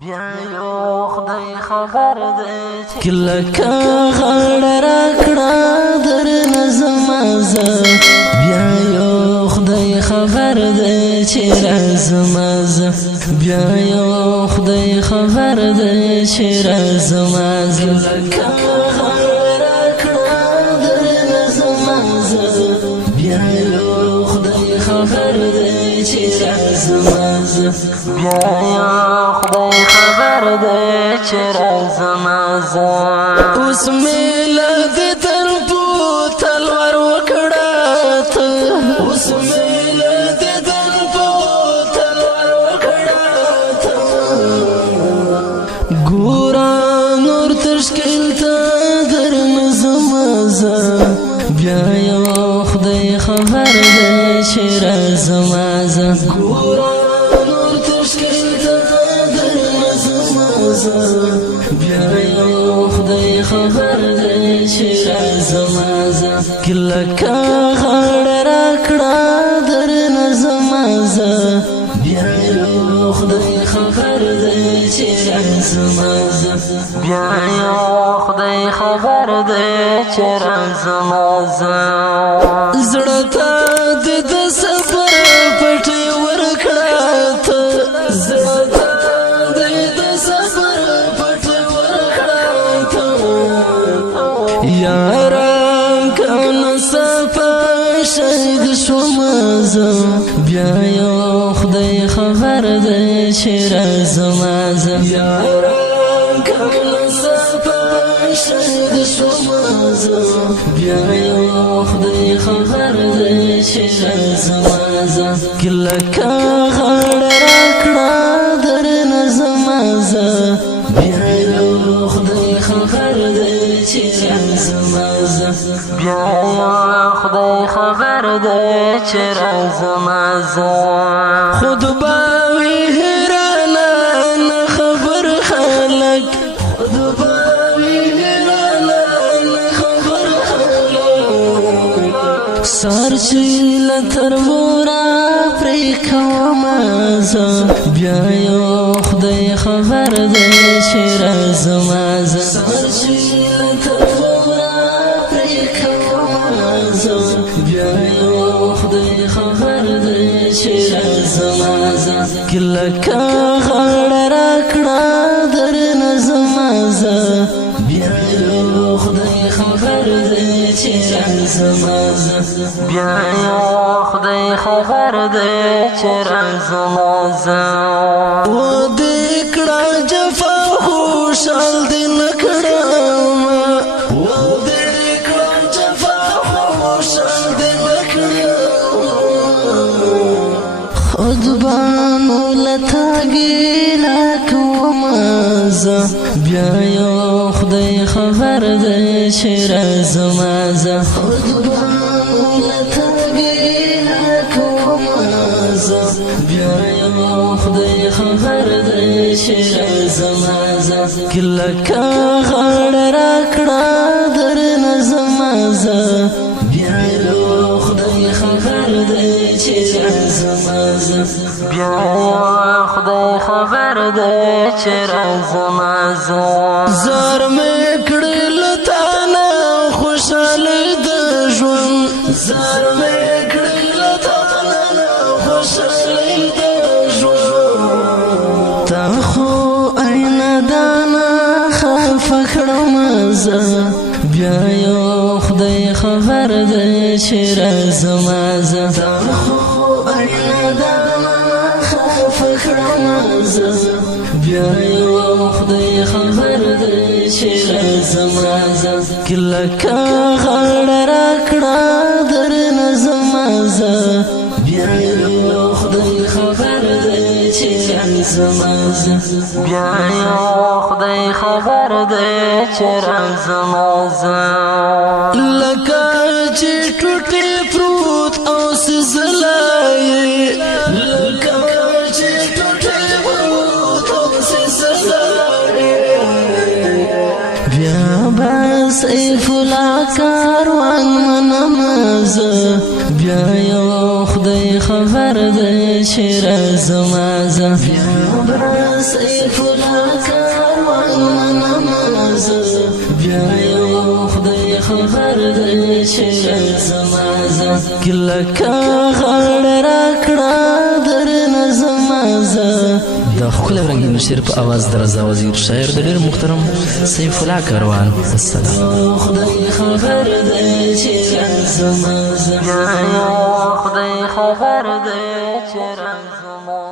بیا یو خدای خبر دی کلکه غاړه راکړه درنه زما زه بیا یو خدای خبر دی چې رازما زه بیا یو خدای خبر دی چې رازما زه کلکه غاړه راکړه درنه زما زه بیا یو خدای خبر دی چې رازما زه بیا یو خدای خبر دی چې رازما زه اوس مې له دل په تلوار وکړه ته اوس مې له دل په تلوار وکړه ته ګوره نور تشکیل ته درنه زما زه بیا یو خدای خبر دی چې رازما زه ګوره نور تشکیل ته درنه زما زه بیا یو خدای خبر دی چې رازما زه کلکه غاړه راکړه درنه زما زه بیا یو خدای خبر دی چې رازما زه بیا یو خدای خبر دی چې رازما زه زړه ته د صبر پټې ورکړه ته زړه ته د صبر پټې ورکړه ته یاران کنه صفا شهید شوم زه بیا یو خدای خبر دی چې رازما زه یاران کنه صفا شهید شوم زه بیا یو خدای خبر دی چې رازما زه کلکه غاړه راکړه درنه زما زه بیا یو خدای خبر دی چې رازما زه بیا یو خدای خبر دی چې رازما زه خود باوی هرانا نه خبر خلک خود باوی هرانا نه خبر خلک سار چې لتر مورا پرې کوم زه بیا یو خدای خبر دی چې رازما زه سار چې لتر مورا پرې کوم زه بیا یو خدای خبر دی چې رازما زه کلکه غاړه راکړه درنه زما زه بیا یو خدای خبر دی چې رازما زه بیا یو خدای خبر دی چې رازما زه و دې کړه جفا خوشال دې نه کړم و دې کړه جفا خوشال دې نه کړم خود بانو لتا ګیلا کوم زه بیا یو خدای خبر دی چې رازما زه خود بانو لتا ګیلا کوم زه بیا یو خدای خبر دی چې رازما زه کلکه غاړه راکړه درنه زما زه بیا یو خدای خبر دی چې رازما زه بیا یو خدای خبر دی چې رازما زه زار مې کړې لتا نه خوشاله د ژوند زار مې کړې لتا نه خوشاله د ژوند تا خو عین دانا خفه کړم زه بیا یو خدای خبر دی چې رازما زه تا خو عین دانا خفه کړم زه بیا یو خدای خبر دی چې رازما زه کلکه غاړه راکړه درنه زما زه بیا یو خدای خبر دی چې رازما زه بیا یو خدای خبر دی چې رازما زه لکه چې ټوټې پروت او سزلای لکه چې ټوټې پروت او سزلای بیا بس سیف الله کاروان منم زه بیا یو خدای خبر دی چې رازما زه بیا سیف الله کاروان نماز بیا یو خدای خبر دی چې زما کلکه غړ راکړه در نظمازه دا ښکلی رنګین شعر په اواز د رضا وزیر شاعر د ډېر محترم سیف الله کاروان السلام خدای خبر دی چې زما خدای خبر دی چې زما